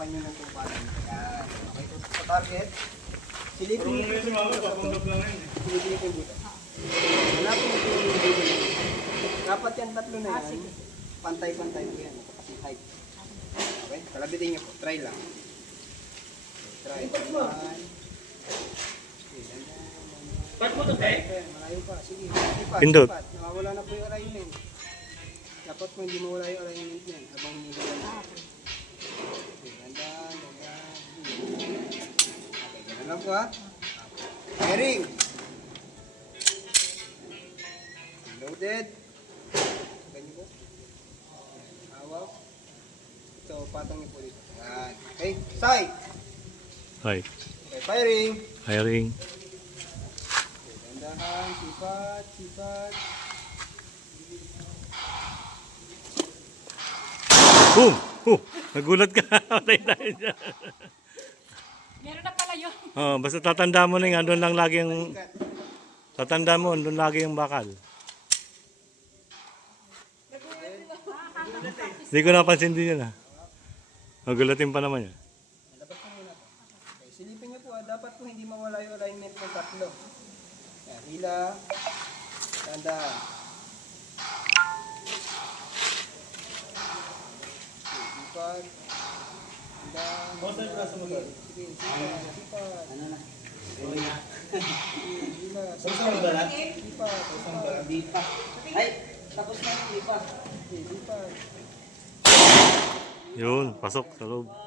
takpan nyo ng tumpalan. Yan. Okay po sa target. Silipin nyo si Mama, papunggap lang yun. Silipin nyo yung buta. Hanapin nyo yung buta. Dapat yan tatlo na yan. Pantay-pantay po yan. Kasi height. Okay? Kalabitin nyo po. Try lang. Try. Part mo to, Tay? Malayo pa. Sige. Lipat. Pindot. Lipat. Nawawala na po yung alignment. Dapat po hindi mawala yung alignment yan. Habang hindi ko lang. Okay. Dandan. Okay. Ganun lang po ha. Bearing. Loaded. Ganyan po. Hawak. Ito, patong niyo po dito. Yan. Okay. Sight. Right. Okay. Firing. Firing. Dandahan, sipat, sipat. Boom! Nagulat ka. Patay tayo dyan. Meron na pala yun. Oh, basta tatanda mo na yung andun lang lagi yung... Tatanda mo, andun lagi yung bakal. Hindi ko napansin din yun ah. Nagulatin pa naman yun. Dapat po muna. Okay, silipin niyo po. Dapat po hindi mawala yung alignment ng tatlo. Yan, hila. Dandahan. Sipat. Dandahan. Basta yung braso mo doon. Sige, sipat, sipat. Ano na? Hila. Basta mo ba na? Sipat, sipat. Di pa. Ay, tapos na yung di pa. Okay, sipat. Yun, pasok sa loob. Okay.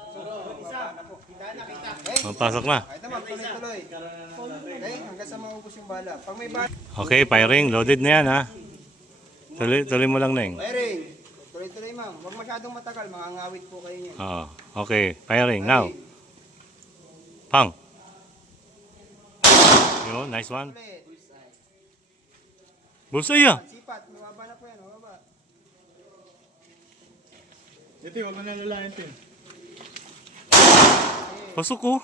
Pasok na. Kahit naman, tuloy-tuloy. Okay, hanggang sa maubos yung bala. Pag may bala, Okay, firing. Loaded na yan ha. Tuloy mo lang Neng. firing. Tuloy-tuloy ma'am. Huwag masyadong matagal, makangawit po kayo niyan. Oo. Okay, firing. Now. Pang. Yun, nice one. Ulit. Bullseye ah. Sipat, mababa na po yan, mababa. Ito, huwag mo na lalayan, Tim. Pasok ko.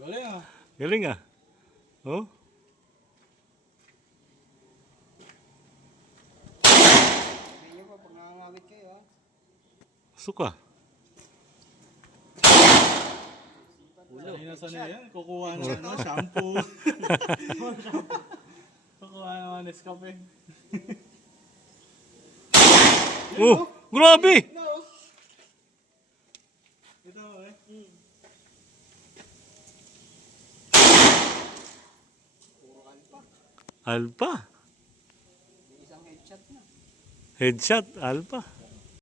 Galing ah. Galing ah. Oh. Sabihin niyo po, pag nakangawit kayo ha. Pasok ah. Kanina sa niya yan, kukuha ng ano, shampoo. Kukuha ng Nescafe. Oh, grabe. Ito eh. Alpha. Isang headshot na. Headshot, Alpha.